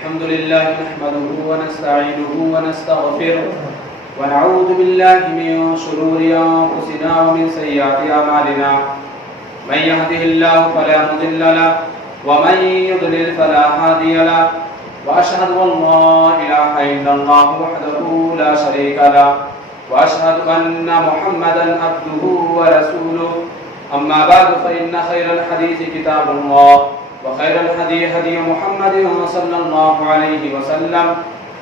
الحمد لله نحمده ونستعينه ونستغفره ونعوذ بالله من شرور أنفسنا ومن سيئات أعمالنا من يهده الله فلا مضل له ومن يضلل فلا هادي له وأشهد أن لا إله إلا الله وحده لا شريك له وأشهد أن محمدا عبده ورسوله أما بعد فإن خير الحديث كتاب الله وخير الهدي هدي محمد صلى الله عليه وسلم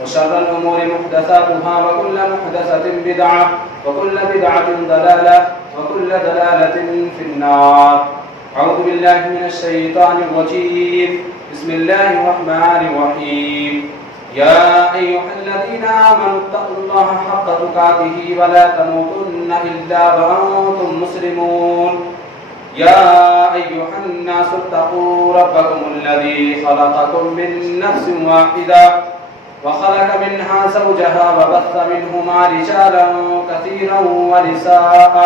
وشر الأمور محدثاتها وكل محدثة بدعة وكل بدعة ضلالة وكل ضلالة في النار. أعوذ بالله من الشيطان الرجيم. بسم الله الرحمن الرحيم. يا أيها الذين آمنوا اتقوا الله حق تقاته ولا تموتن إلا وأنتم مسلمون. يا أيها الناس اتقوا ربكم الذي خلقكم من نفس واحدة وخلق منها زوجها وبث منهما رجالا كثيرا ونساء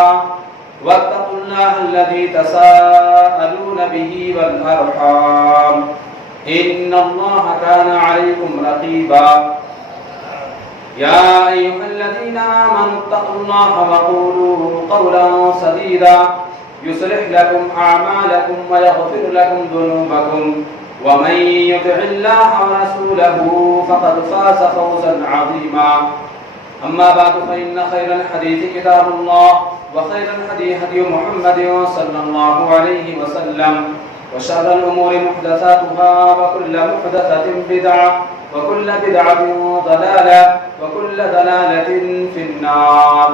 واتقوا الله الذي تساءلون به والأرحام إن الله كان عليكم رقيبا. يا أيها الذين آمنوا اتقوا الله وقولوا قولا سديدا يصلح لكم أعمالكم ويغفر لكم ذنوبكم ومن يطع الله ورسوله فقد فاز فوزا عظيما. أما بعد فإن خير الحديث كتاب الله وخير الهدي هدي محمد صلى الله عليه وسلم وشر الأمور محدثاتها وكل محدثة بدعة وكل بدعة ضلالة وكل ضلالة في النار.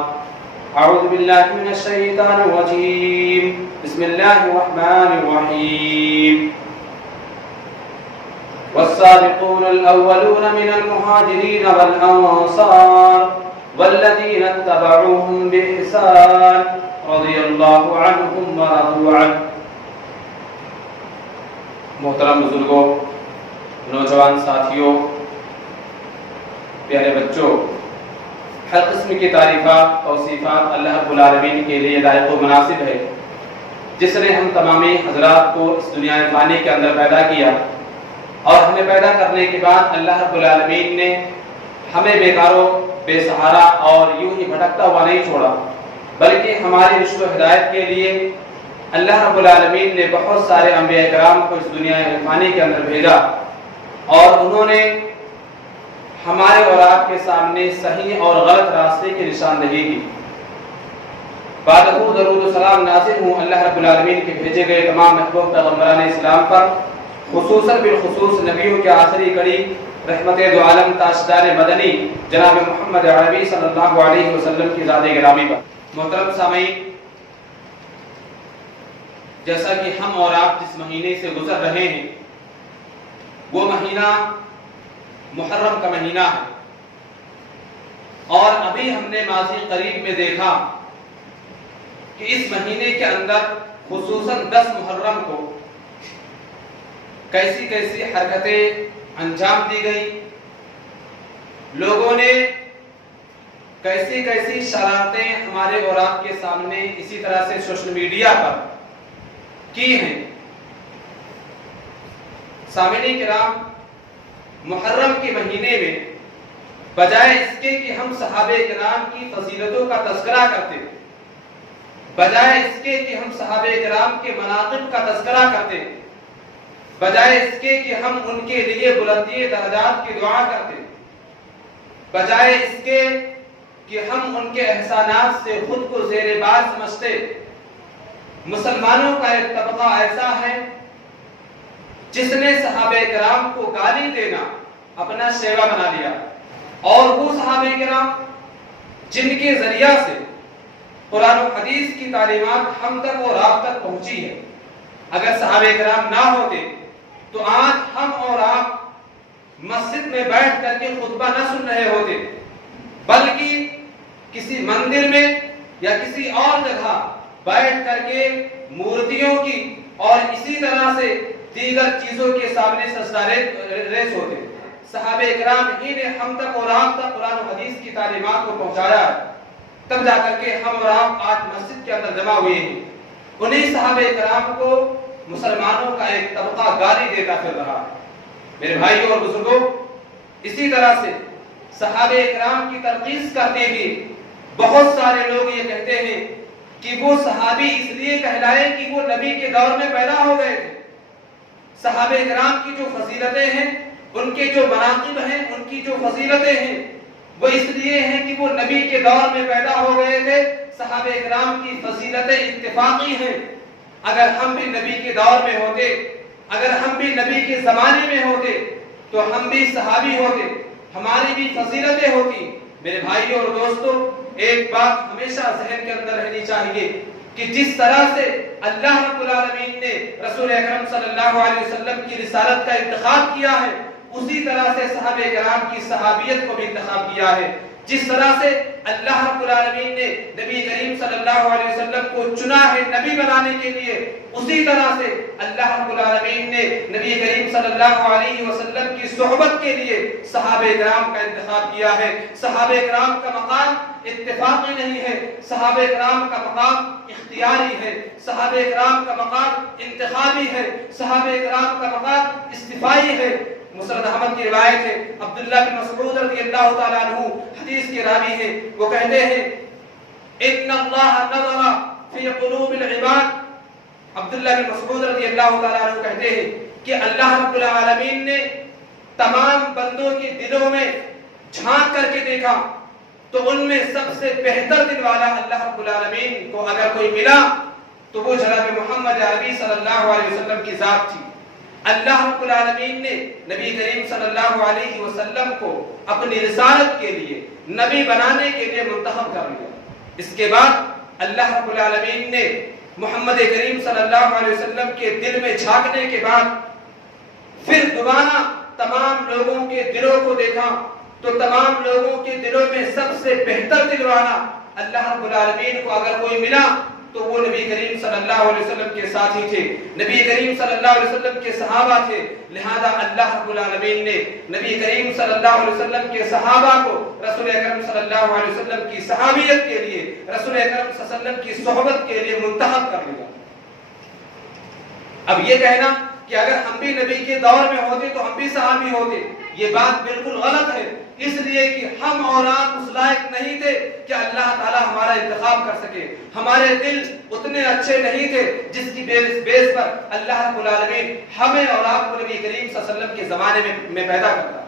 أعوذ بالله من الشيطان الرجيم. بسم الله الرحمن الرحيم. والسابقون الأولون من المهاجرين والأنصار والذين اتبعوهم بإحسان رضي الله عنهم ورضوا عنه. محترم بزرگوں، نوجوان ساتھیوں، پیارے بچوں، ہر قسم کی تعریفات توصیفات اللہ رب العالمین کے لیے لائق و مناسب ہے، جس نے ہم تمامی حضرات کو اس دنیا فانی کے اندر پیدا کیا، اور ہمیں پیدا کرنے کے بعد اللہ رب العالمین نے ہمیں بیکاروں بے سہارا اور یوں ہی بھٹکتا ہوا نہیں چھوڑا، بلکہ ہماری رشد و ہدایت کے لیے اللہ رب العالمین نے بہت سارے انبیاء کرام کو اس دنیا فانی کے اندر بھیجا، اور انہوں نے ہمارے اور آپ کے سامنے صحیح اور غلط راستے کی نشاندہی کی. بعدہ درود و سلام نازل ہوں اللہ رب العالمین کے بھیجے گئے تمام محبوب پیغمبران اسلام پر، خصوصاً بالخصوص نبیوں کے آخری کڑی رحمت دو عالم تاجدار مدنی جناب محمد عربی صلی اللہ علیہ وسلم کی ذات گرامی پر. محترم سامعین، جیسا کہ ہم اور آپ جس مہینے سے گزر رہے ہیں وہ مہینہ محرم کا مہینہ ہے، اور ابھی ہم نے ماضی قریب میں دیکھا کہ اس مہینے کے اندر خصوصاً 10 محرم کو کیسی کیسی حرکتیں انجام دی گئی، لوگوں نے کیسی کیسی شرارتیں ہمارے اور آپ کے سامنے اسی طرح سے سوشل میڈیا پر کی ہیں. سامعین کرام، محرم کے مہینے میں بجائے اس کے کہ ہم صحابہ کرام کی فضیلتوں کا تذکرہ کرتے، بجائے اس کے کہ ہم صحابہ کرام کے مناقب کا تذکرہ کرتے، بجائے اس کے کہ ہم ان کے لیے بلندی درجات کی دعا کرتے، بجائے اس کے کہ ہم ان کے احسانات سے خود کو زیر بار سمجھتے، مسلمانوں کا ایک طبقہ ایسا ہے جس نے صحابہ کرام کو گالی دینا اپنا شیوا بنا لیا، اور وہ صحابہ کرام جن کے ذریعہ سے قرآن و حدیث کی تعلیمات ہم تک اور آپ تک پہنچی ہے. اگر صحابہ کرام نہ ہوتے تو آج ہم اور آپ مسجد میں بیٹھ کر کے خطبہ نہ سن رہے ہوتے، بلکہ کسی مندر میں یا کسی اور جگہ بیٹھ کر کے مورتیوں کی اور اسی طرح سے دیگر چیزوں کے سامنے سجدہ ریز ہوتے. صحابہ کرام ہی نے ہم تک اور آپ تک قرآن و حدیث کی تعلیمات کو پہنچایا، تب جا کر کے ہم اور آپ آج مسجد کے اندر جمع ہوئے ہیں. انہی صحابہ کرام کو مسلمانوں کا ایک طبقہ گالی دیتا پھر رہا. میرے بھائیوں اور بزرگوں، اسی طرح سے صحابہ اکرام کی تلخیص کرتے ہوئے بہت سارے لوگ یہ کہتے ہیں کہ وہ صحابی اس لیے کہلائے کہ وہ نبی کے دور میں پیدا ہو گئے تھے۔ صحابہ اکرام کی جو فضیلتیں ہیں، ان کے جو مناقب ہیں، ان کی جو فضیلتیں ہیں، وہ اس لیے ہیں کہ وہ نبی کے دور میں پیدا ہو گئے تھے۔ صحابہ اکرام کی فضیلتیں اتفاقی ہیں۔ اگر ہم بھی نبی کے دور میں ہوتے، اگر ہم بھی نبی کے زمانے میں ہوتے تو ہم بھی صحابی ہوتے، ہماری بھی فضیلتیں ہوتی۔ میرے بھائیوں اور دوستوں، ایک بات ہمیشہ ذہن کے اندر رہنی چاہیے کہ جس طرح سے اللہ رب العالمین نے رسول اکرم صلی اللہ علیہ وسلم کی رسالت کا انتخاب کیا ہے، اسی طرح سے صحابہ کرام کی صحابیت کو بھی انتخاب کیا ہے۔ جس طرح سے اللہ رب العالمین نے نبی کریم صلی اللہ علیہ وسلم کو چنا ہے نبی بنانے کے لیے، اسی طرح سے اللہ رب العالمین نے نبی کریم صلی اللہ علیہ وسلم کی صحبت کے لیے صحابہ کرام کا انتخاب کیا ہے۔ صحابہ کرام کا مقام اتفاقی نہیں ہے، صحابہ کرام کا مقام اختیاری ہے، صحابہ کرام کا مقام انتخابی ہے، صحابہ کرام کا مقام استفائی ہے۔ مسند احمد کی روایت ہے، عبداللہ بن مسعود رضی اللہ تعالیٰ عنہ حدیث کے راوی ہیں، وہ کہتے ہیں ان اللہ نظر فی قلوب العباد۔ عبداللہ بن مسعود رضی اللہ تعالیٰ عنہ کہتے ہیں کہ اللہ رب العالمین نے تمام بندوں کے دلوں میں جھانک کر کے دیکھا تو ان میں سب سے بہتر دل والا اللہ رب العالمین کو اگر کوئی ملا تو وہ جناب محمد عربی صلی اللہ علیہ وسلم کی ذات تھی۔ اللہ رب العالمین نے نبی کریم صلی اللہ علیہ وسلم کو اپنی رسالت کے لیے، نبی بنانے کے لیے منتخب کر لیا۔ اس کے بعد اللہ رب العالمین نے محمد کریم صلی اللہ علیہ وسلم کے دل میں جھانکنے کے بعد پھر دوبارہ تمام لوگوں کے دلوں کو دیکھا تو تمام لوگوں کے دلوں میں سب سے بہتر دل والا اللہ رب العالمین کو اگر کوئی ملا تو وہ نبی کریم صلی اللہ علیہ وسلم کے ساتھی تھے، نبی کریم صلی اللہ علیہ وسلم کے صحابہ تھے۔ لہذا اللہ رب العالمین نے نبی کریم صلی اللہ علیہ وسلم کے صحابہ کو رسول اکرم صلی اللہ علیہ وسلم کی صحابیت کے لیے، رسول اکرم صلی اللہ علیہ وسلم کی صحبت کے لیے منتخب کر لیا۔ اب یہ کہنا کہ اگر ہم بھی نبی کے دور میں ہوتے تو ہم بھی صحابی ہوتے، یہ بات بالکل غلط ہے، اس لیے کہ ہم اور آپ اس لائق نہیں تھے کہ اللہ تعالیٰ ہمارا انتخاب کر سکے۔ ہمارے دل اتنے اچھے نہیں تھے جس کی بیس پر اللہ رب العالمین ہمیں اور آپ کو نبی کریم صلی اللہ علیہ وسلم کے زمانے میں پیدا کرتا۔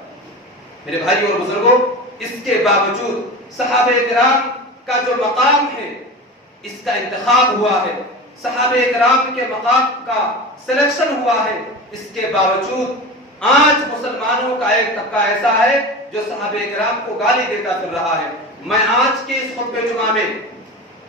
میرے بھائیوں اور بزرگوں، اس کے باوجود صحابہ کرام کا جو مقام ہے اس کا انتخاب ہوا ہے، صحابہ کرام کے مقام کا سلیکشن ہوا ہے، اس کے باوجود آج مسلمانوں کا ایک طبقہ ایسا ہے جو صحابہ کرام کو گالی دیتا پھر رہا ہے۔ میں آج کے اس خطبہ جمعہ میں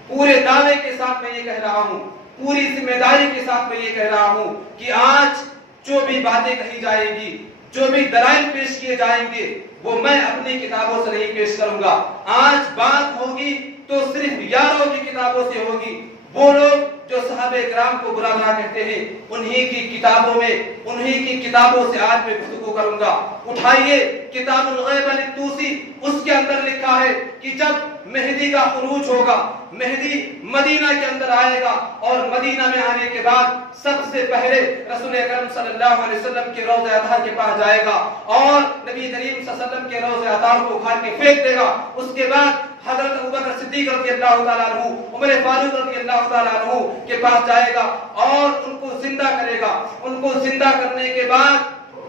پورے دعوے کے ساتھ میں یہ کہہ رہا ہوں، پوری ذمہ داری کے ساتھ میں یہ کہہ رہا ہوں کہ آج جو بھی باتیں کہی جائیں گی، جو بھی دلائل پیش کیے جائیں گے، وہ میں اپنی کتابوں سے نہیں پیش کروں گا۔ آج بات ہوگی تو صرف یاروں کی کتابوں سے ہوگی۔ وہ لوگ جو صحابہ کرام کو برا بھلا کہتے ہیں، انہی کی کتابوں میں، انہی کی کتابوں سے آج میں گفتگو کروں گا۔ اٹھائیے کتاب الغیب للطوسی، اس کے اندر لکھا ہے کہ جب مہدی کا خروج ہوگا، مہدی مدینہ کے اندر آئے گا اور مدینہ میں آنے کے بعد سب سے پہلے رسول اکرم صلی اللہ علیہ وسلم کے روضہ اطہر کے پاس جائے گا اور نبی کریم صلی اللہ علیہ وسلم کے روضہ اطہر کو اکھاڑ کے پھینک دے گا۔ اس کے بعد حضرت ابوبکر صدیق رضی اللہ تعالیٰ عنہ، عمر فاروق رضی اللہ تعالیٰ عنہ کے پاس جائے گا اور ان کو زندہ کرے گا۔ ان کو زندہ کرنے کے بعد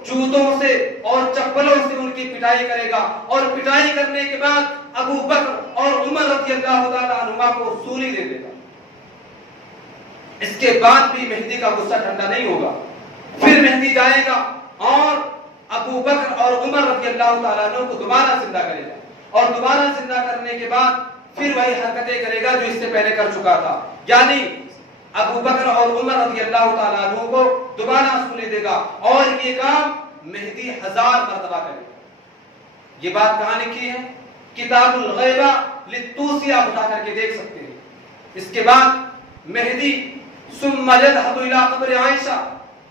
جوتوں سے اور چپلوں سے ان کی پٹائی کرے گا اور پٹائی کرنے کے بعد ابو بکر اور عمر رضی اللہ تعالیٰ عنہما کو سولی دے دے گا۔ اس کے بعد بھی مہدی کا غصہ ٹھنڈا نہیں ہوگا۔ پھر مہدی جائے گا اور ابو بکر اور عمر رضی اللہ تعالیٰ عنہ کو دوبارہ زندہ کرے گا اور دوبارہ زندہ کرنے کے بعد پھر وہی حرکتیں کرے گا جو اس سے پہلے کر چکا تھا، یعنی ابو بکر اور عمر رضی اللہ تعالیٰ عنہ کو دوبارہ سولی دے گا اور یہ کام مہدی 1000 مرتبہ کرے گا۔ یہ بات کہاں لکھی ہے؟ کتاب الغیبہ للطوسی، آپ اٹھا کر کے دیکھ سکتے ہیں۔ اس کے بعد مہدی ثم يذهب الى قبر عائشہ،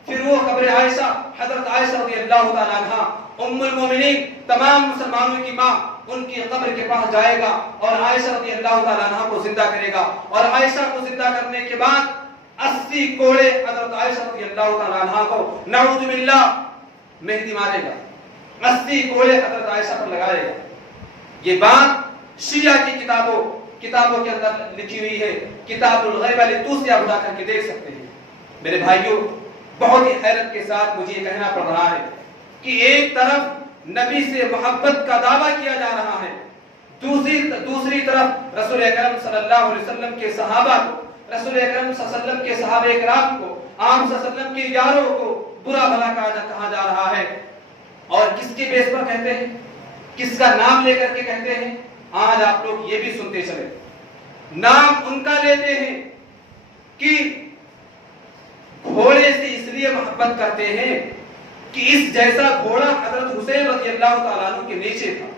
پھر وہ قبر عائشہ، حضرت عائشہ رضی اللہ تعالیٰ عنہ ام المومنین، تمام مسلمانوں کی ماں، ان کی قبر کے پاس جائے گا اور عائشہ رضی اللہ تعالیٰ عنہ کو زندہ کرے گا اور عائشہ کو زندہ کرنے کے بعد 80 کوڑے حضرت عائشہ رضی اللہ تعالیٰ عنہ کو نعوذ باللہ مہدی مارے گا، 80 کوڑے حضرت عائشہ پر لگائے گا۔ یہ بات شیعہ کی کتابوں کے اندر لکھی ہوئی ہے، کتاب الغیب لتوسیہ اٹھا کر کے دیکھ سکتے ہیں۔ میرے بھائیوں، بہت ہی حیرت کے ساتھ مجھے یہ کہنا پڑ رہا ہے کہ ایک طرف نبی سے محبت کا دعویٰ کیا جا رہا ہے، دوسری طرف رسول اکرم صلی اللہ علیہ وسلم کے صحابہ کو، رسول اکرم صلی اللہ علیہ وسلم کے صحابہ کرام کو، عام صلی اللہ علیہ وسلم کی یاروں کو برا بھلا کہا جا رہا ہے۔ اور کس کی بیس پر کہتے ہیں، کس کا نام لے کر کے کہتے ہیں؟ آج آپ لوگ یہ بھی سنتے چلے، نام ان کا لیتے ہیں کہ گھوڑے سے اس لیے محبت کرتے ہیں کہ اس جیسا گھوڑا حضرت حسین رضی اللہ تعالیٰ عنہ کے نیچے تھا۔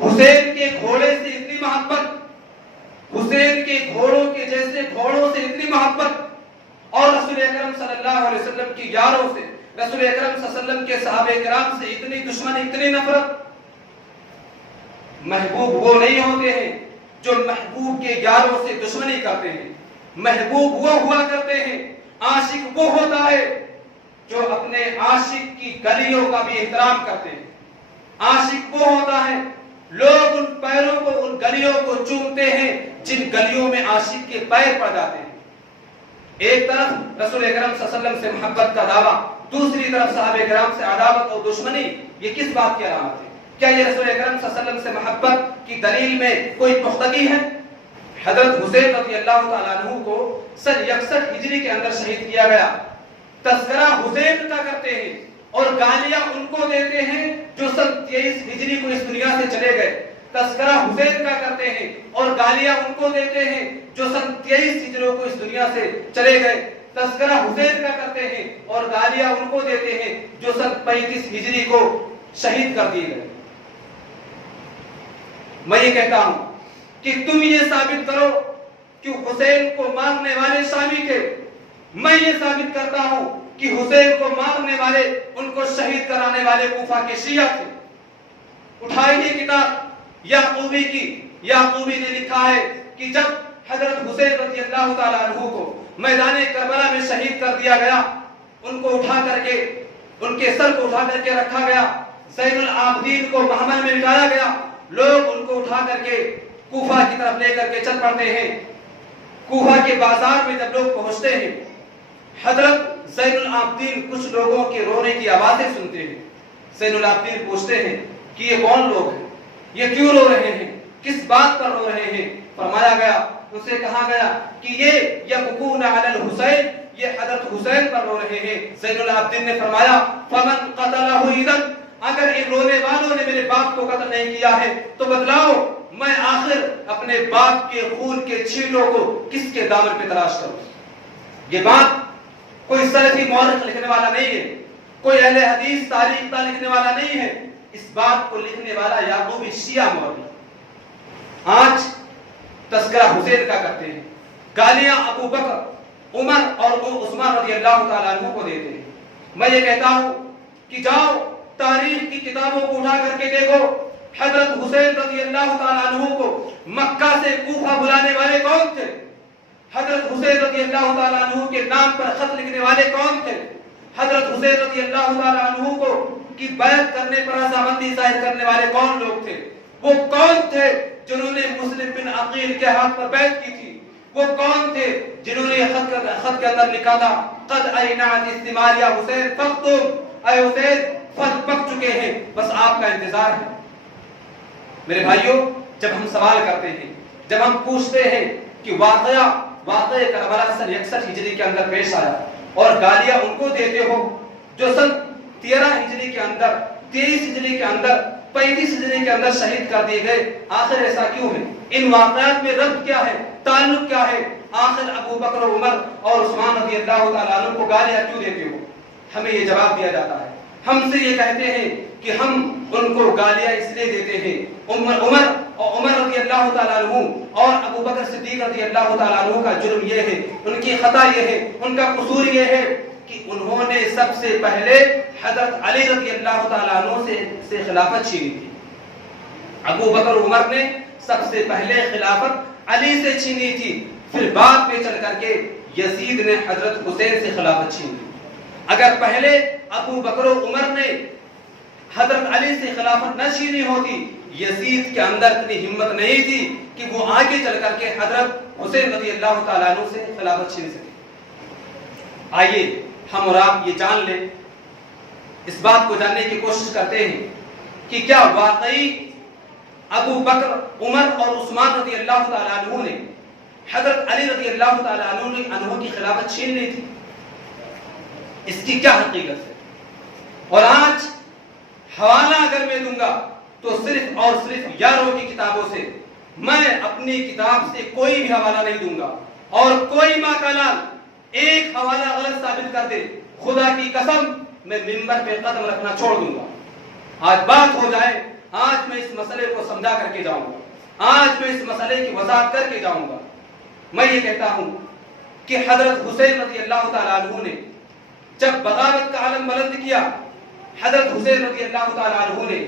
حسین کے گھوڑے سے اتنی محبت، حسین کے گھوڑوں کے جیسے گھوڑوں سے اتنی محبت، اور رسول اکرم صلی اللہ علیہ وسلم کی یاروں سے، رسول اکرم صلی اللہ علیہ وسلم کے صحابہ کرام سے اتنی دشمنی، اتنی نفرت۔ محبوب وہ نہیں ہوتے ہیں جو محبوب کے یاروں سے دشمنی کرتے ہیں، محبوب وہ ہوا کرتے ہیں، عاشق وہ ہوتا ہے جو اپنے عاشق کی گلیوں کا بھی احترام کرتے ہیں، عاشق وہ ہوتا ہے لوگ ان پیروں کو، ان گلیوں کو چومتے ہیں جن گلیوں میں عاشق کے پیر پڑ جاتے ہیں۔ ایک طرف رسول اکرم صلی اللہ علیہ وسلم سے محبت کا دعویٰ، دوسری طرف صحابہ کرام سے عداوت اور دشمنی، یہ کس بات کی علامت ہے؟ کیا یہ رسول اکرم صلی اللہ علیہ وسلم سے محبت کی دلیل میں کوئی پختگی ہے؟ حضرت حسین رضی اللہ تعالیٰ عنہ کو سن 61 ہجری کے اندر شہید کیا گیا۔ تذکرہ حسین کا کرتے ہیں اور گالیاں ان کو دیتے ہیں جو سن 23 ہجری کو اس دنیا سے چلے گئے۔ تذکرہ حسین کا کرتے ہیں اور گالیاں ان کو دیتے ہیں جو سن 23 ہجری کو اس دنیا سے چلے گئے۔ تذکرہ حسین کا کرتے ہیں اور گالیاں ان کو دیتے ہیں جو سن 35 ہجری کو شہید کر دیے گئے۔ میں یہ کہتا ہوں کہ تم یہ ثابت کرو کہ حسین کو مارنے والے شامی تھے، میں یہ ثابت کرتا ہوں کہ حسین کو مارنے والے، ان کو شہید کرانے والے کوفہ کے شیعہ تھے۔ اٹھائیے کتاب یعقوبی کی، یعقوبی نے لکھا ہے کہ جب حضرت حسین رضی اللہ تعالیٰ عنہ کو میدان کربلا میں شہید کر دیا گیا، ان کو اٹھا کر کے، ان کے سر کو اٹھا کر کے رکھا گیا، زین العابدین کو محمل میں لٹایا گیا، لوگ ان کو اٹھا کر کے کوفہ کی طرف لے کر کے چل پڑتے ہیں۔ کوفہ کے بازار میں جب لوگ پہنچتے ہیں، حضرت زین العابدین کچھ لوگوں کے رونے کی آوازیں سنتے ہیں۔ زین العابدین پوچھتے ہیں کہ یہ کون لوگ ہیں، یہ کیوں رو رہے ہیں، کس بات پر رو رہے ہیں؟ فرمایا گیا، ان سے کہا گیا کہ یہ یبکون علی الحسین، یہ حضرت حسین پر رو رہے ہیں۔ زین العابدین نے فرمایا فمن قتلہ اذن، اگر ان رونے والوں نے میرے باپ کو قتل نہیں کیا ہے تو بتلاؤ میں آخر اپنے باپ کے خون کے چھینٹوں کو کس کے دامن پہ تلاش کروں۔ یہ بات کوئی سلفی مورخ لکھنے والا نہیں ہے، کوئی اہل حدیث تاریخ کا لکھنے والا نہیں ہے، اس بات کو لکھنے والا یعقوبی شیعہ مورخ۔ آج تذکرہ حسین کا کرتے ہیں، گالیاں ابو بکر، عمر اور عثمان رضی اللہ تعالیٰ عنہ کو دیتے ہیں۔ میں یہ کہتا ہوں کہ جاؤ تاریخ کی کتابوں کو اٹھا کر کے دیکھو، حضرت حسین رضی اللہ تعالیٰ عنہ کو مکہ سے کوفہ بلانے والے کون تھے؟ حضرت حسین رضی اللہ تعالیٰ عنہ کے نام پر خط لکھنے والے کون تھے؟ حضرت حسین رضی اللہ تعالیٰ عنہ کو کی بیعت کرنے پر رضامندی ظاہر کرنے والے کون لوگ تھے؟ وہ کون تھے جنہوں نے مسلم بن عقیل کے ہاتھ پر بیعت کی تھی؟ وہ کون تھے جنہوں نے خط کے اندر لکھا تھا قد اینعت الثمار یا حسین فاختم، اے حسین پھل پک چکے ہیں، بس آپ کا انتظار ہے۔ میرے بھائیوں، جب ہم سوال کرتے ہیں، جب ہم پوچھتے ہیں کہ واقعہ کربلا سن 61 ہجری کے اندر پیش آیا اور گالیاں ان کو دیتے ہو جو سن 13 ہجری کے اندر، 23 ہجری کے اندر، 35 ہجری کے اندر شہید کر دیے گئے، آخر ایسا کیوں ہے؟ ان واقعات میں ربط کیا ہے، تعلق کیا ہے؟ آخر ابو بکر و عمر اور عثمان رضی اللہ تعالیٰ عنہ کو گالیاں کیوں دیتے ہو؟ ہمیں یہ جواب دیا جاتا ہے، ہم سے یہ کہتے ہیں کہ ہم ان کو گالیاں اس لیے دیتے ہیں، عمر رضی اللہ تعالیٰ عنہ اور ابو بکر صدیق رضی اللہ تعالیٰ عنہ کا جرم یہ ہے، ان کی خطا یہ ہے، ان کا قصور یہ ہے کہ انہوں نے سب سے پہلے حضرت علی رضی اللہ تعالیٰ عنہ سے خلافت چھینی تھی۔ ابو بکر عمر نے سب سے پہلے خلافت علی سے چھینی تھی، پھر بعد میں چل کر کے یزید نے حضرت حسین سے خلافت چھینی۔ اگر پہلے ابو بکر و عمر نے حضرت علی سے خلافت نہ چھینی ہوتی، یزید کے اندر اتنی ہمت نہیں تھی کہ وہ آگے چل کر کے حضرت حسین رضی اللہ تعالیٰ عنہ سے خلافت چھین سکے۔ آئیے ہم اور آپ یہ جان لیں، اس بات کو جاننے کی کوشش کرتے ہیں کہ کیا واقعی ابو بکر، عمر اور عثمان رضی اللہ تعالیٰ عنہ نے حضرت علی رضی اللہ تعالیٰ عنہ کی خلافت چھین لی تھی؟ اس کی کیا حقیقت ہے؟ اور آج حوالہ اگر میں دوں گا تو صرف اور صرف یاروں کی کتابوں سے، میں اپنی کتاب سے کوئی بھی حوالہ نہیں دوں گا، اور کوئی ماں کا لال ایک حوالہ غلط ثابت کر دے، خدا کی قسم میں منبر پہ قدم رکھنا چھوڑ دوں گا۔ آج بات ہو جائے، آج میں اس مسئلے کو سمجھا کر کے جاؤں گا، آج میں اس مسئلے کی وضاحت کر کے جاؤں گا۔ میں یہ کہتا ہوں کہ حضرت حسین رضی اللہ تعالیٰ عنہ نے جب بغاوت کا علم بلند کیا، حضرت حسین رضی اللہ تعالیٰ عنہ نے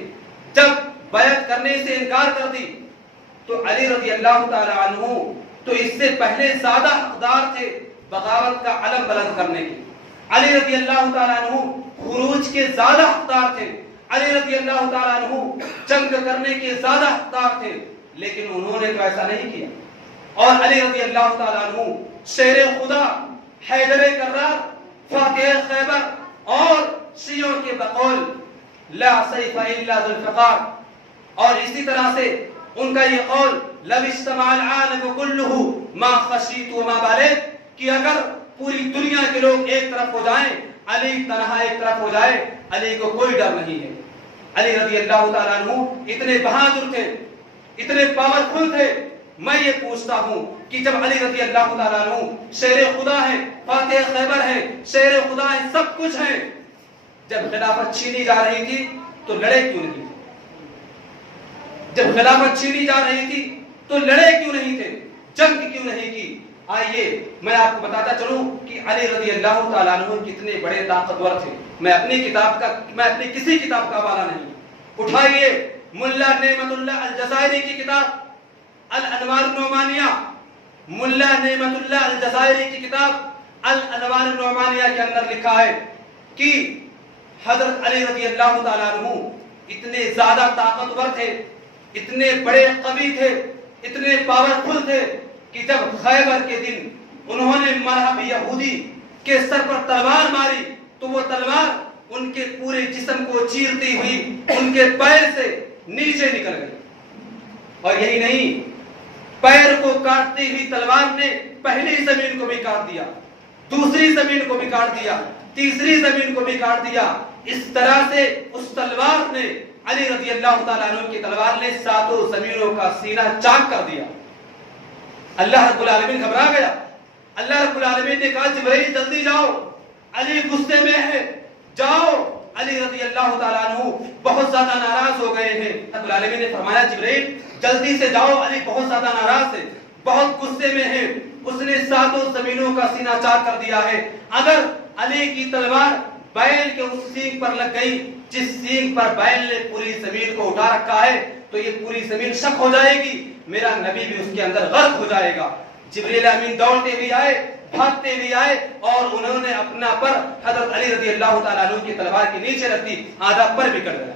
جب بیعت کرنے سے انکار کر دی، تو علی رضی اللہ تعالیٰ عنہ تو اس سے پہلے زیادہ حقدار تھے بغاوت کا علم بلند کرنے کے۔ علی رضی اللہ تعالیٰ عنہ خروج کے زیادہ حقدار تھے، علی رضی اللہ تعالیٰ عنہ جنگ کرنے کے زیادہ حقدار تھے، لیکن انہوں نے تو ایسا نہیں کیا۔ اور علی رضی اللہ تعالیٰ عنہ شیر خدا، حیدر کرار، فاتح خیبر اور شیعوں کے بقول لا سیف الا ذو الفقار، اور اسی طرح سے ان کا یہ قول لو اجتمع العالم كله ما خشیت وما بالیت، کہ اگر پوری دنیا کے لوگ ایک طرف ہو جائیں، علی تنہا ایک طرف ہو جائے، علی کو کوئی ڈر نہیں ہے۔ علی رضی اللہ تعالیٰ عنہ اتنے بہادر تھے، اتنے پاورفل تھے۔ میں یہ پوچھتا ہوں کہ جب علی رضی اللہ تعالیٰ عنہ شیر خدا ہے، فاتح خیبر ہے، شیر خدا ہے، سب کچھ ہے، جب خلافت چھینی جا رہی تھی تو لڑے کیوں نہیں تھے؟ جب خلافت چھینی جا رہی تھی تو لڑے کیوں نہیں تھے؟ جنگ کیوں نہیں کی؟ آئیے میں آپ کو بتاتا چلوں کہ علی رضی اللہ تعالیٰ عنہ کتنے بڑے طاقتور تھے۔ میں اپنی کسی کتاب کا حوالہ نہیں، اٹھائیے ملا نعمت اللہ الجزائری کی کتاب الانوار النعمانیہ، ملا نعمت اللہ الجزائری کی کتاب الانوار النعمانیہ کے اندر لکھا ہے کہ حضرت علی رضی اللہ تعالیٰ عنہ اتنے زیادہ طاقتور تھے، اتنے بڑے قوی تھے، اتنے پاورفل تھے کہ جب خیبر کے دن انہوں نے مرحب یہودی کے سر پر تلوار ماری تو وہ تلوار ان کے پورے جسم کو چیرتی ہوئی ان کے پیر سے نیچے نکل گئی۔ اور یہی نہیں، پیر کو کاٹتی ہوئی تلوار نے پہلی زمین کو بھی کاٹ دیا، دوسری زمین کو بھی کاٹ دیا، تیسری زمین کو بھی کاٹ دیا۔ اس طرح سے اس تلوار نے، علی رضی اللہ تعالیٰ عنہ کی تلوار نے ساتوں زمینوں کا سینہ چاک کر دیا۔ اللہ رب العالمین گھبرا گیا۔ اللہ رب العالمین نے کہا جبرائیل جلدی جاؤ، علی غصے میں ہے، جاؤ۔ علی رضی اللہ تعالیٰ عنہ بہت زیادہ ناراض ہو گئے ہیں۔ رب العالمین نے فرمایا جبرائیل جلدی سے جاؤ، علی بہت زیادہ ناراض ہے، بہت غصے میں ہے، اس نے ساتوں زمینوں کا سینہ چاک کر دیا ہے۔ اگر علی کی تلوار بیل کے اس سینگ پر لگ گئی جس سینگ پر بیل نے پوری زمین کو اٹھا رکھا ہے تو یہ پوری زمین شک ہو جائے گی، میرا نبی بھی اس کے اندر غرق ہو جائے گا۔ جبریل امین دوڑتے بھی آئے، بھاگتے بھی آئے، اور انہوں نے اپنا پر حضرت علی رضی اللہ تعالیٰ عنہ کی تلوار کے نیچے رکھ دی، آدھا پر بھی کٹ گیا۔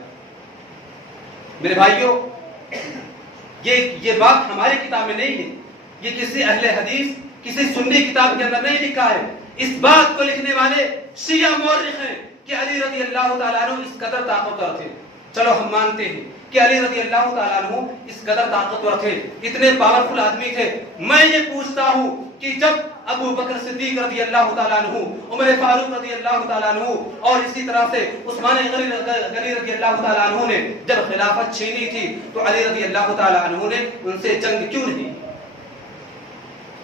میرے بھائیوں، یہ بات ہماری کتاب میں نہیں ہے، یہ کسی اہل حدیث، کسی سنی کتاب کے اندر نہیں لکھا ہے۔ اس بات کو لکھنے والے شیعہ مورخ ہیں کہ علی رضی اللہ تعالیٰ عنہ اس قدر طاقتور تھے۔ چلو ہم مانتے ہیں کہ علی رضی اللہ تعالیٰ عنہ اس قدر طاقتور تھے، اتنے پاورفل آدمی تھے۔ میں یہ پوچھتا ہوں کہ جب ابو بکر صدیق رضی اللہ تعالیٰ عنہ، عمر فاروق رضی اللہ تعالیٰ عنہ اور اسی طرح سے عثمان غنی رضی اللہ تعالیٰ عنہ نے جب خلافت چھینی تھی تو علی رضی اللہ تعالیٰ عنہ نے ان سے جنگ کیوں نہیں؟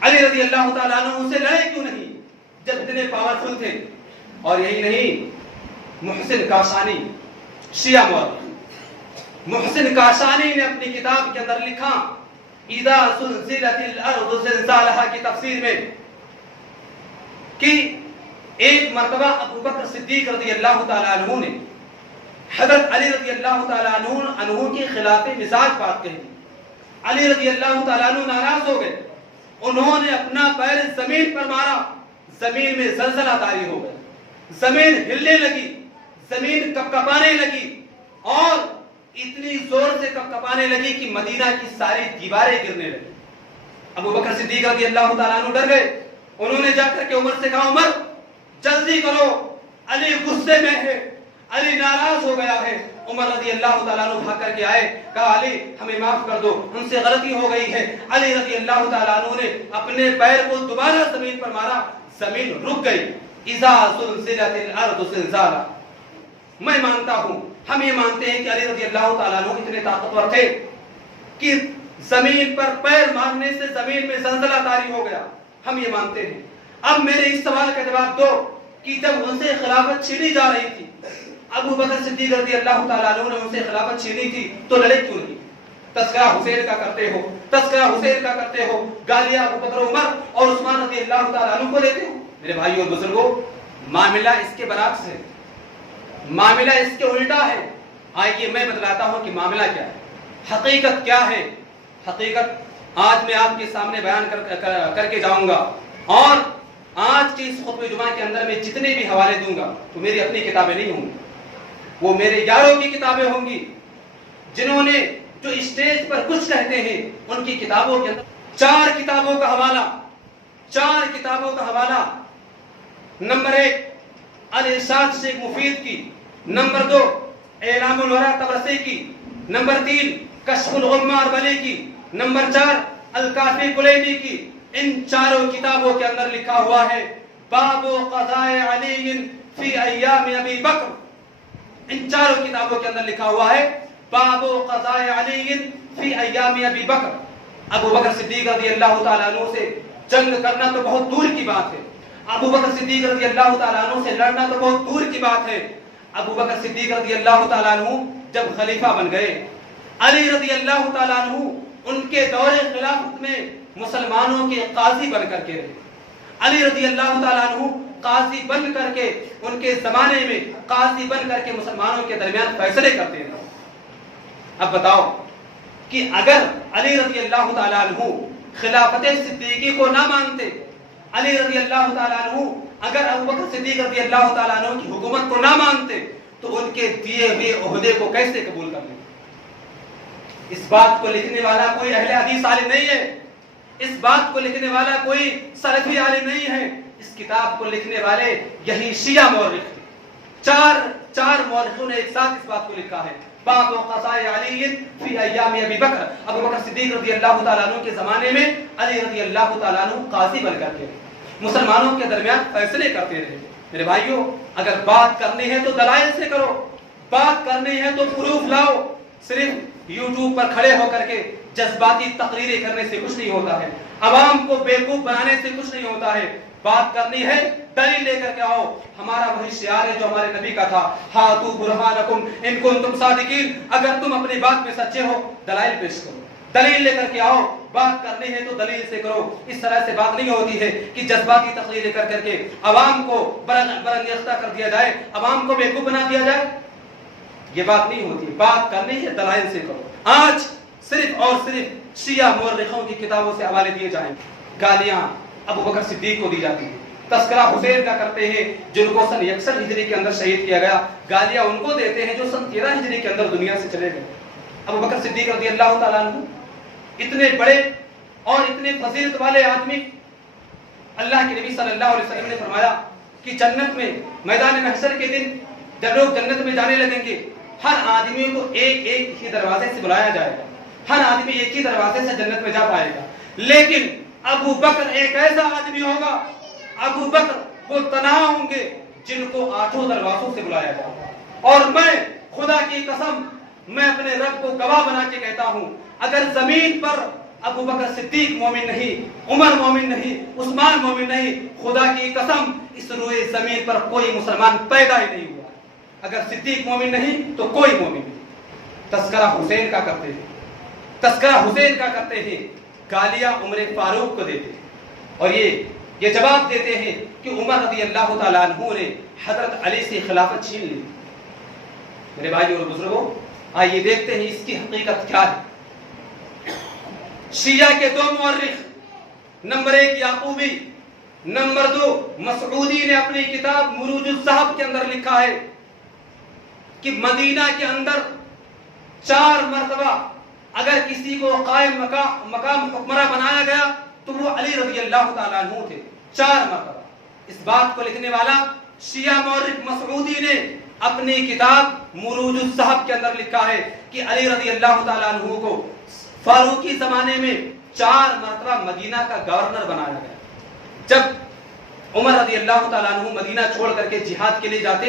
علی رضی اللہ تعالیٰ عنہ ان سے لڑے کیوں نہیں جب اتنے پاورفل تھے؟ اور یہی نہیں، محسن کاشانی، شیعہ مورخ محسن کاشانی نے اپنی کتاب کے اندر لکھا اذا زلزلت الارض زلزالها کی تفسیر میں کہ ایک مرتبہ ابو بکر صدیق رضی اللہ تعالیٰ عنہ نے حضرت علی رضی اللہ تعالیٰ عنہ کے خلاف مزاج بات کہی۔ علی رضی اللہ تعالیٰ عنہ ناراض ہو گئے، انہوں نے اپنا پیر زمین پر مارا، زمین میں زلزلہ طاری ہو گیا، زمین ہلنے لگی، زمین کپکپانے لگی اور اتنی زور سے کپکپانے لگی کہ مدینہ کی ساری دیواریں گرنے لگی. ابو بکر صدیق رضی اللہ تعالیٰ عنہ ڈر گئے. انہوں نے جا کر کے عمر سے کہا عمر جلدی کرو, علی غصے میں ہے, علی ناراض ہو گیا ہے. عمر رضی اللہ تعالیٰ عنہ بھاگ کر کے آئے, کہا علی ہمیں معاف کر دو, ان سے غلطی ہو گئی ہے. علی رضی اللہ تعالیٰ عنہ نے اپنے پیر کو دوبارہ زمین پر مارا, زمین رک گئی. اذا زلزلت الارض زلزالها. میں مانتا ہوں, ہم یہ مانتے ہیں کہ علی رضی اللہ تعالیٰ عنہ اتنے طاقتور تھے کہ زمین پر پیر مارنے سے زمین میں زلزلہ طاری ہو گیا, ہم یہ مانتے ہیں. اب میرے اس سوال کا جواب دو کہ جب ان سے خلافت چھینی جا رہی تھی, ابو بکر صدیق رضی اللہ تعالیٰ عنہ نے ان سے خلافت چھینی تھی, تو لڑے کیوں نہیں؟ تذکرہ حسین کا کرتے ہو, تذکرہ حسین کا کرتے ہو, گالیاں ابو بکر عمر اور عثمان رضی اللہ تعالیٰ عنہ کو دیتے ہو. میرے بھائیو اور بزرگوں, معاملہ اس کے برعکس ہے, معاملہ اس کے الٹا ہے. آئیے میں بتلاتا ہوں کہ معاملہ کیا ہے, حقیقت کیا ہے. حقیقت آج میں آپ کے سامنے بیان کر کے جاؤں گا, اور آج کے اس خطبہ جمعہ کے اندر میں جتنے بھی حوالے دوں گا تو میری اپنی کتابیں نہیں ہوں گی, وہ میرے یاروں کی کتابیں ہوں گی, جنہوں نے جو اسٹیج پر کچھ کہتے ہیں ان کی کتابوں کے اندر 4 کتابوں کا حوالہ, 4 کتابوں کا حوالہ. نمبر 1 الارشاد شیخ مفید کی, نمبر 2 اعلام الورا طبرسی کی, نمبر 3 کشف الغمہ اربلی کی, نمبر 4 الکافی کلینی کی. ان 4 کتابوں کے اندر لکھا ہوا ہے باب قضاء علی فی ایام ابی بکر. ان 4 کتابوں کے اندر لکھا ہوا ہے باب قضاء علی فی ایام ابی بکر. ابو بکر صدیق رضی اللہ تعالیٰ عنہ سے جنگ کرنا تو بہت دور کی بات ہے, ابو بکر صدیق رضی اللہ تعالیٰ عنہ سے لڑنا تو بہت دور کی بات ہے. ابو بکر صدیق رضی اللہ تعالیٰ عنہ جب خلیفہ بن گئے, علی رضی اللہ تعالیٰ عنہ ان کے دور خلافت میں مسلمانوں کے قاضی بن کر کے رہے. علی رضی اللہ تعالیٰ عنہ قاضی بن کر کے, ان کے زمانے میں قاضی بن کر کے مسلمانوں کے درمیان فیصلے کرتے رہے. اب بتاؤ کہ اگر علی رضی اللہ تعالیٰ عنہ خلافت صدیقی کو نہ مانتے, علی رضی اللہ تعالیٰ عنہ اگر ابو بکر صدیق رضی اللہ تعالیٰ عنہ کی حکومت کو نہ مانتے تو ان کے دیے ہوئے عہدے کو کیسے قبول کر لیں؟ اس بات کو لکھنے والا کوئی اہل حدیث عالم نہیں ہے, اس بات کو لکھنے والا کوئی سلفی عالم نہیں ہے, اس کتاب کو لکھنے والے یہی شیعہ مورخ تھے. 4 مورخوں نے ایک ساتھ اس بات کو لکھا ہے باب قضاء علی فی ایام ابی بکر. ابو بکر صدیق رضی اللہ تعالیٰ عنہ کے زمانے میں علی رضی اللہ تعالیٰ عنہ قاضی بن کر کے مسلمانوں کے درمیان فیصلے کرتے رہے. میرے بھائیوں, اگر بات کرنی ہے تو دلائل سے کرو, بات کرنی ہے تو پروف لاؤ. صرف یوٹیوب پر کھڑے ہو کر کے جذباتی تقریریں کرنے سے کچھ نہیں ہوتا ہے, عوام کو بیوقوف بنانے سے کچھ نہیں ہوتا ہے. بات کرنی ہے دلیل لے کر کے آؤ. ہمارا وہی شعار ہے جو ہمارے نبی کا تھا, ہاتو برہانکم ان کنتم صادقین. اگر تم اپنی بات میں سچے ہو دلائل پیش کرو, دلیل لے کر کے آؤ. بات کرنی ہے تو دلیل سے کرو. اس طرح سے بات نہیں ہوتی ہے کہ جذباتی تقریریں کر کر کے عوام کو برانگیختہ کر دیا جائے, عوام کو بیوقوف بنا دیا جائے. یہ بات نہیں ہوتی, بات کرنی ہے دلائل سے کرو. آج صرف اور صرف شیعہ مورخوں کی کتابوں سے حوالے دیے جائیں. گالیاں ابو بکر صدیق کو دی جاتی ہیں, تذکرہ حسین کا کرتے ہیں جن کو سن 61 ہجری کے اندر شہید کیا گیا, گالیاں ان کو دیتے ہیں جو سن 13 ہجری کے اندر دنیا سے چلے گئے. ابو بکر صدیق رضی اللہ تعالیٰ عنہ اتنے بڑے اور اتنے فضیلت والے آدمی, اللہ کے نبی صلی اللہ علیہ وسلم نے فرمایا کہ جنت میں میدان محشر کے دن جب لوگ جنت میں جانے لگیں گے, ہر آدمی کو ایک ہی دروازے سے بلایا جائے گا, ہر آدمی ایک ہی دروازے سے جنت میں جا پائے گا. لیکن ابو بکر ایک ایسا آدمی ہوگا, ابو بکر وہ تنہا ہوں گے جن کو 8 دروازوں سے بلایا جائے گا. اور میں خدا کی قسم, میں اپنے رب کو گواہ بنا کے کہتا ہوں, اگر زمین پر ابو بکر صدیق مومن نہیں, عمر مومن نہیں, عثمان مومن نہیں, خدا کی قسم اس روئے زمین پر کوئی مسلمان پیدا ہی نہیں ہوا. اگر صدیق مومن نہیں تو کوئی مومن نہیں. تذکرہ حسین کا کرتے ہیں, تذکرہ حسین کا کرتے ہیں, گالیاں عمر فاروق کو دیتے ہیں, اور یہ جواب دیتے ہیں کہ عمر رضی اللہ تعالیٰ عنہ نے حضرت علی سے خلافت چھین لی. میرے بھائیو اور بزرگوں, آئیے دیکھتے ہیں اس کی حقیقت کیا ہے. شیعہ کے 2 مورخ, نمبر 1 یعقوبی, نمبر 2 مسعودی نے اپنی کتاب مروج الذہب کے اندر لکھا ہے کہ مدینہ کے اندر 4 مرتبہ اگر کسی کو قائم مقام حکمراں بنایا گیا تو وہ علی رضی اللہ تعالیٰ عنہ تھے، 4 مرتبہ۔ اس بات کو لکھنے والا شیعہ مورخ مسعودی نے اپنی کتاب مروج الذہب کے اندر لکھا ہے کہ علی رضی اللہ تعالیٰ عنہ کو فاروقی زمانے میں 4 مرتبہ مدینہ کا گورنر بنایا گیا۔ جب عمر رضی اللہ تعالیٰ عنہ مدینہ چھوڑ کر کے جہاد کے لیے جاتے،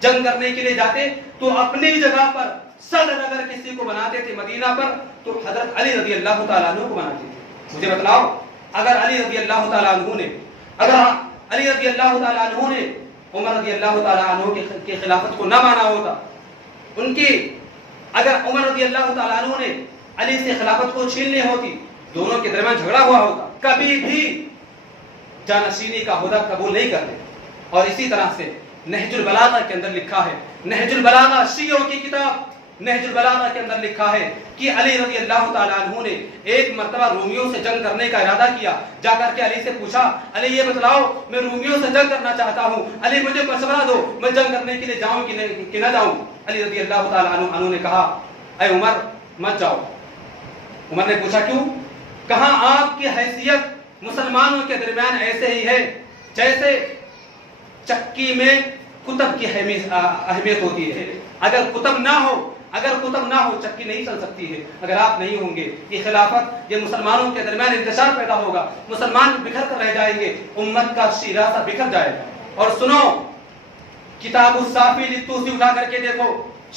جنگ کرنے کے لیے جاتے، تو اپنی جگہ پر صدر اگر کسی کو بناتے تھے مدینہ پر تو حضرت علی رضی اللہ تعالیٰ عنہ کو بناتے تھے۔ مجھے بتلاؤ، اگر علی رضی اللہ تعالیٰ عنہ نے عمر رضی اللہ تعالیٰ عنہ کی خلافت کو نہ مانا ہوتا، اگر عمر رضی اللہ تعالیٰ عنہ نے علی سے خلافت کو چھیننی ہوتی، دونوں کے درمیان جھگڑا ہوا ہوتا، کبھی بھی جانشینی کا عہدہ قبول نہیں کرتے۔ اور اسی طرح سے نہج البلاغہ کے اندر لکھا ہے، نہج البلاغہ شیعوں کی کتاب نہج البلاغہ کے اندر لکھا ہے کہ علی رضی اللہ تعالیٰ عنہ نے ایک مرتبہ رومیوں سے جنگ کرنے کا ارادہ کیا، جا کر کے علی سے پوچھا، علی یہ بتلاؤ میں رومیوں سے جنگ کرنا چاہتا ہوں، علی مجھے مشورہ دو، میں جنگ کرنے کے لیے جاؤں کہ نہ جاؤں؟ علی رضی اللہ تعالیٰ عنہ نے کہا، اے عمر مت جاؤ۔ عمر نے پوچھا کیوں؟ کہا آپ کی حیثیت مسلمانوں کے درمیان ایسے ہی ہے جیسے چکی میں کتب کی اہمیت ہوتی ہے۔ اگر کتب نہ ہو چکی نہیں چل سکتی ہے۔ اگر آپ نہیں ہوں گے یہ خلافت، یہ مسلمانوں کے درمیان انتشار پیدا ہوگا، مسلمان بکھر کر رہ جائیں گے، امت کا شیرازہ بکھر جائے گا۔ اور سنو، کتاب الصافی للطوسی اٹھا کر کے دیکھو،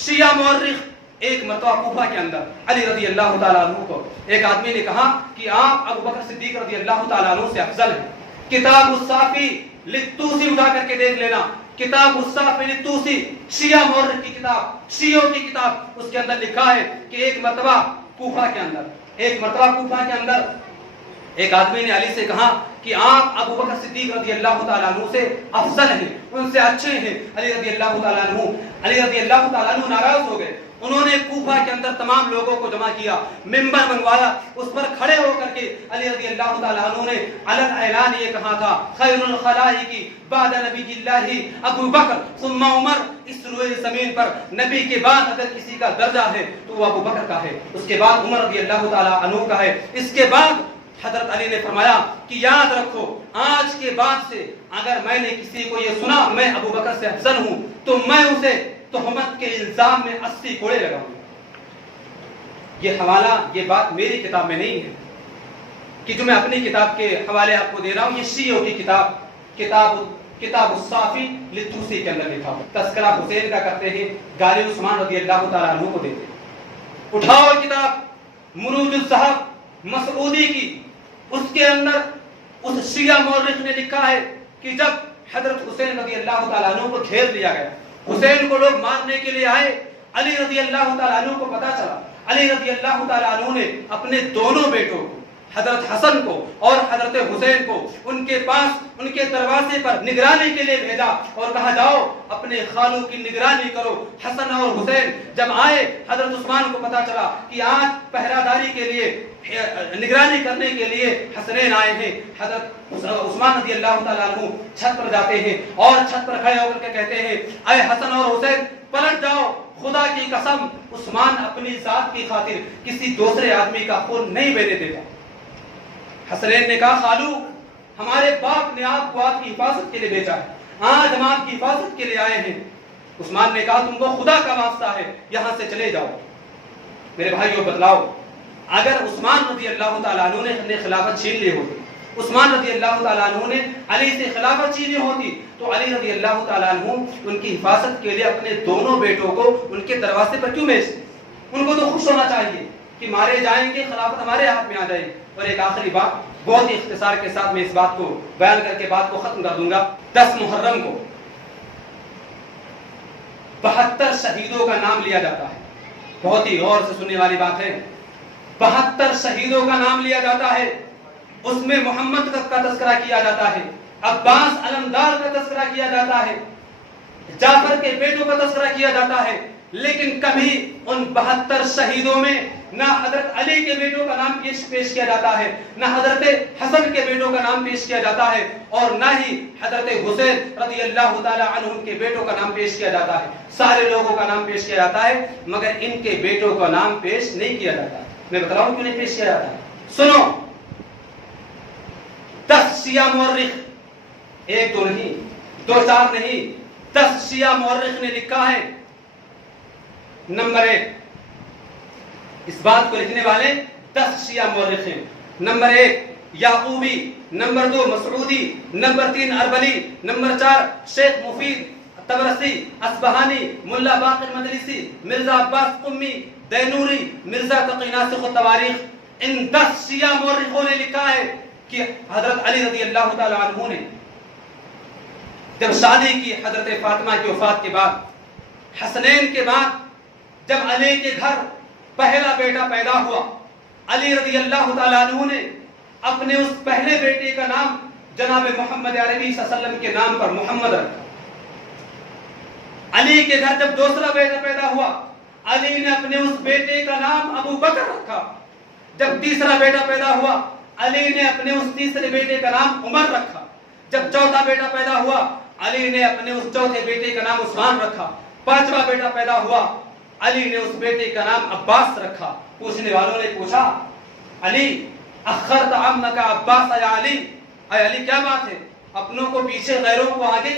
شیعہ مورخ ایک مرتبہ کوفہ کے اندر علی رضی اللہ تعالیٰ عنہ کو ایک آدمی نے کہا کہ آپ ابو بکر صدیق رضی اللہ تعالیٰ عنہ سے افضل ہیں۔ کتاب الصافی للطوسی اٹھا کر کے دیکھ لینا، کتاب الصافی للطوسی، شیعہ مورخ کی کتاب، شیعوں کی کتاب، اس کے اندر لکھا ہے کہ ایک مرتبہ کوفہ کے اندر ایک آدمی نے علی سے کہا کہ آپ ابو بکر صدیق رضی اللہ تعالیٰ عنہ سے افضل ہیں، ان سے اچھے ہیں۔ علی رضی اللہ تعالیٰ عنہ ناراض ہو گئے۔ انہوں نے کوفہ کے اندر تمام لوگوں کو جمع کیا، ممبر منگوایا، اس پر کھڑے ہو کر کے علی رضی اللہ تعالیٰ عنہ نے علن اعلان یہ کہا تھا، خیر الخلائق بعد نبی اللہ ابو بکر ثم عمر۔ اس روئے زمین پر نبی کے بعد اگر کسی کا درجہ ہے تو وہ ابو بکر کا ہے، اس کے بعد عمر رضی اللہ تعالیٰ عنہ کا ہے، اس کے بعد حضرت علی نے فرمایا کہ یاد رکھو، آج کے بعد سے اگر میں نے کسی کو یہ سنا میں ابو بکر سے افضل ہوں تو میں اسے تہمت کے الزام میں 80 کوڑے لگاؤں گا۔ یہ حوالہ، یہ بات میری کتاب میں نہیں ہے کہ جو میں اپنی کتاب کے حوالے آپ کو دے رہا ہوں، یہ شیعوں کی کتاب الصافی للطوسی کے اندر لکھا ہوا۔ تذکرہ حسین کا کرتے ہیں، گالی عثمان رضی اللہ تعالیٰ عنہ کو دیتے ہیں۔ اٹھاؤ کتاب مروج الذہب مسعودی کی، اس کے اندر اس شیعہ مورخ نے لکھا ہے کہ جب حضرت حسین رضی اللہ تعالیٰ عنہ کو گھیر لیا گیا، حسین کو لوگ مارنے کے لیے آئے، علی رضی اللہ تعالیٰ عنہ کو پتا چلا، علی رضی اللہ تعالیٰ عنہ نے اپنے دونوں بیٹوں کو، حضرت حسن کو اور حضرت حسین کو ان کے پاس، ان کے دروازے پر نگرانی کے لیے بھیجا اور کہا جاؤ اپنے خالوں کی نگرانی کرو۔ حسن اور حسین جب آئے، حضرت عثمان کو پتا چلا کہ آج پہراداری کے لیے، نگرانی کرنے کے لیے حسنین آئے ہیں۔ حضرت عثمان رضی اللہ تعالیٰ عنہ چھت پر جاتے ہیں اور چھت پر کھڑے ہو کر کے کہتے ہیں، اے حسن اور حسین پلٹ جاؤ، خدا کی قسم عثمان اپنی ذات کی خاطر کسی دوسرے آدمی کا خون نہیں بہنے دیتا۔ حسنین نے کہا، خالو ہمارے باپ نے آپ کو آپ کی حفاظت کے لیے بھیجا ہے، آج ہم آپ کی حفاظت کے لیے آئے ہیں۔ عثمان نے کہا، تم کو خدا کا واسطہ ہے، یہاں سے چلے جاؤ۔ میرے بھائیو بتلاؤ، اگر عثمان رضی اللہ تعالیٰ عنہ نے خلافت چھین لی ہوتی، عثمان رضی اللہ تعالیٰ عنہ نے علی سے خلافت چھینی ہوتی، تو علی رضی اللہ تعالیٰ عنہ ان کی حفاظت کے لیے اپنے دونوں بیٹوں کو ان کے دروازے پر کیوں بھیجتے؟ ان کو تو خوش ہونا چاہیے کہ مارے جائیں گے، خلافت ہمارے ہاتھ میں آ جائے گی۔ اور ایک آخری بات، بہت ہی اختصار کے ساتھ میں اس بات کو بیان کر کے بات کو ختم کر دوں گا۔ 10 محرم کو 72 شہیدوں کا نام لیا جاتا ہے، بہت ہی غور سے سننے والی بات ہے۔ 72 شہیدوں کا نام لیا جاتا ہے، اس میں محمد کا تذکرہ کیا جاتا ہے، عباس علمدار کا تذکرہ کیا جاتا ہے، جعفر کے بیٹوں کا تذکرہ کیا جاتا ہے، لیکن کبھی ان 72 شہیدوں میں نہ حضرت علی کے بیٹوں کا نام پیش کیا جاتا ہے، نہ حضرت حسن کے بیٹوں کا نام پیش کیا جاتا ہے، اور نہ ہی حضرت حسین رضی اللہ تعالی عنہ کے بیٹوں کا نام پیش کیا جاتا ہے۔ سارے لوگوں کا نام پیش کیا جاتا ہے مگر ان کے بیٹوں کا نام پیش نہیں کیا جاتا۔ میں بتا رہا ہوں کیوں نہیں پیش کیا جاتا ہے، سنو۔ 10 شیعہ مورخ، 1 2 نہیں، 2 4 نہیں، 10 شیعہ مورخ نے لکھا ہے، نمبر 1 اس بات کو لکھنے والے 10 شیعہ مورخ ہیں۔ نمبر 1 یعقوبی، نمبر 2 مسعودی، نمبر 3 اربلی، نمبر 4 شیخ مفید تبرسی، اصبہانی، ملا باقر مجلسی، مرزا عباس قمی، دینوری، مرزا تقی ناسخ التواریخ۔ ان 10 شیعہ مورخوں نے لکھا ہے کہ حضرت علی رضی اللہ تعالی عنہ نے جب شادی کی حضرت فاطمہ کی وفات کے بعد، حسنین کے بعد جب علی کے گھر پہلا بیٹا پیدا ہوا، علی رضی اللہ تعالی عنہ نے اپنے اس پہلے بیٹے کا نام جناب محمد عربی صلی اللہ علیہ وسلم کے نام پر محمد رکھا۔ علی کے گھر جب دوسرا بیٹا پیدا ہوا، علی نے اپنے اس بیٹے کا نام ابو بکر رکھا۔ جب تیسرا بیٹا پیدا ہوا، علی نے اپنے اس تیسرے بیٹے کا نام عمر رکھا۔ جب چوتھا بیٹا پیدا ہوا، علی نے اپنے اس چوتھے بیٹے کا نام عثمان رکھا۔ پانچواں بیٹا پیدا ہوا، علی نے اس بیٹے کا نام عباس رکھا۔ پوچھنے والوں نے پوچھا، علی اخرت عمک عباس یا علی، اے علی کیا بات ہے، اپنوں کو پیچھے غیروں کو آگے؟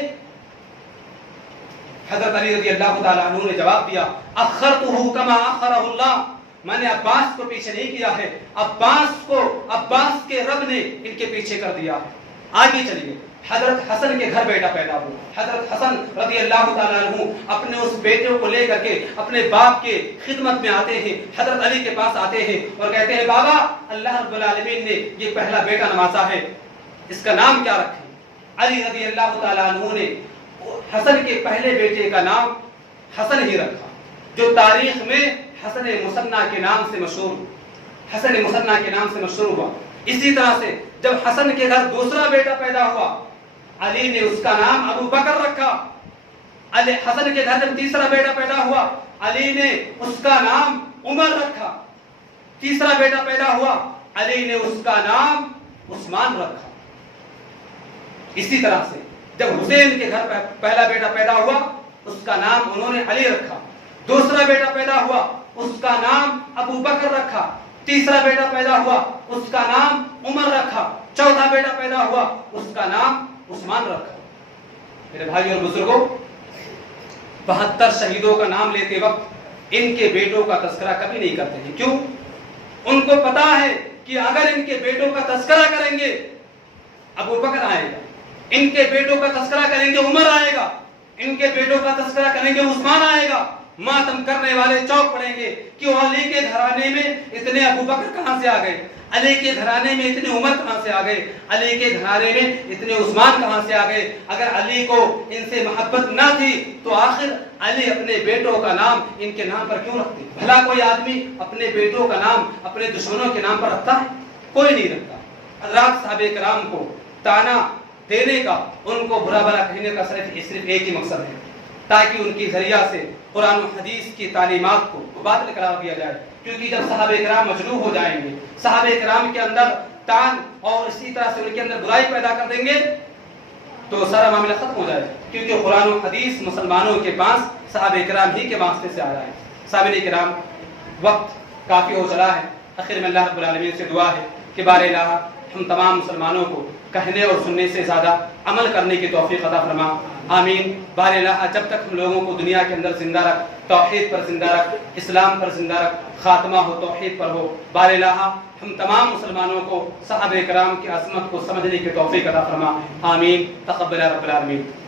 حضرت علی رضی اللہ تعالی عنہ نے جواب دیا، اخرتہ کما اخرہ اللہ، میں نے عباس کو پیچھے نہیں کیا ہے، عباس کے رب نے ان کے پیچھے کر دیا ہے۔ آگے چلیے، حضرت حسن کے گھر بیٹا پیدا ہوا۔ حضرت حسن رضی اللہ تعالیٰ عنہ اپنے اس بیٹے کو لے کر کے اپنے باپ کے خدمت میں آتے ہیں، حضرت علی کے پاس آتے ہیں اور کہتے ہیں، بابا اللہ رب العالمین نے یہ پہلا بیٹا نوازا ہے، اس کا نام کیا رکھیں؟ علی رضی اللہ تعالیٰ عنہ نے حسن کے پہلے بیٹے کا نام حسن ہی رکھا، جو تاریخ میں حسن مثنیٰ کے نام سے مشہور ہوا۔ اسی طرح سے جب حسن کے گھر دوسرا بیٹا پیدا ہوا، علی نے اس کا نام ابو بکر رکھا۔ حسن کے گھر جب تیسرا بیٹا پیدا ہوا، علی نے اس کا نام عمر رکھا۔ تیسرا بیٹا پیدا ہوا، علی نے اس کا نام عثمان رکھا۔ اسی طرح سے جب حسین کے گھر پہلا بیٹا پیدا ہوا، اس کا نام انہوں نے علی رکھا۔ دوسرا بیٹا پیدا ہوا، اس کا نام ابو بکر رکھا۔ تیسرا بیٹا پیدا ہوا، اس کا نام عمر رکھا۔ چوتھا بیٹا پیدا ہوا، اس کا نام عثمان رکھا۔ میرے بھائی اور بزرگوں، 72 شہیدوں کا نام لیتے وقت ان کے بیٹوں کا تذکرہ کبھی نہیں کرتے ہیں۔ کیوں؟ ان کو پتا ہے کہ اگر ان کے بیٹوں کا تذکرہ کریں گے ابو بکر آئے گا، ان کے بیٹوں کا تذکرہ کریں گے عمر آئے گا، ان کے بیٹوں کا تذکرہ کریں گے عثمان آئے گا۔ ماتم کرنے والے چوک پڑیں گے کہ علی کے گھرانے میں اتنے ابو بکر کہاں سے آ گئے، علی کے گھرانے میں اتنے عمر کہاں سے آ گئے، علی کے گھرانے میں اتنے عثمان کہاں سے آ گئے۔ اگر علی کو ان سے محبت نہ تھی تو آخر علی اپنے بیٹوں کا نام ان کے نام پر کیوں رکھتے؟ بھلا کوئی آدمی اپنے بیٹوں کا نام اپنے دشمنوں کے نام پر رکھتا ہے؟ کوئی نہیں رکھتا۔ حضرات صحابہ کرام کو تانا دینے کا، ان کو برا بھلا کہنے کا صرف ایک ہی مقصد ہے، تاکہ ان کی ذریعہ سے قرآن و حدیث کی تعلیمات کو باطل قرار دیا جائے۔ کیونکہ جب صحابہ کرام مجروح ہو جائیں گے، صحابہ کرام کے اندر تان اور اسی طرح سے ان کے اندر برائی پیدا کر دیں گے تو سارا معاملہ ختم ہو جائے، کیونکہ قرآن و حدیث مسلمانوں کے پاس صحابہ کرام ہی کے واسطے سے آ رہا ہے۔ صحابہ کرام، وقت کافی ہو چلا ہے، آخر میں اللہ رب العالمین سے دعا ہے کہ بار الہ ہم تمام مسلمانوں کو کہنے اور سننے سے زیادہ عمل کرنے کی توفیق عطا فرما، آمین۔ بار الہ جب تک ہم لوگوں کو دنیا کے اندر زندہ رکھ، توحید پر زندہ رکھ، اسلام پر زندہ رکھ، خاتمہ ہو توحید پر ہو۔ بار الہ ہم تمام مسلمانوں کو صحابہ کرام کی عظمت کو سمجھنے کی توفیق عطا فرما، آمین۔ تقبل رب العالمین۔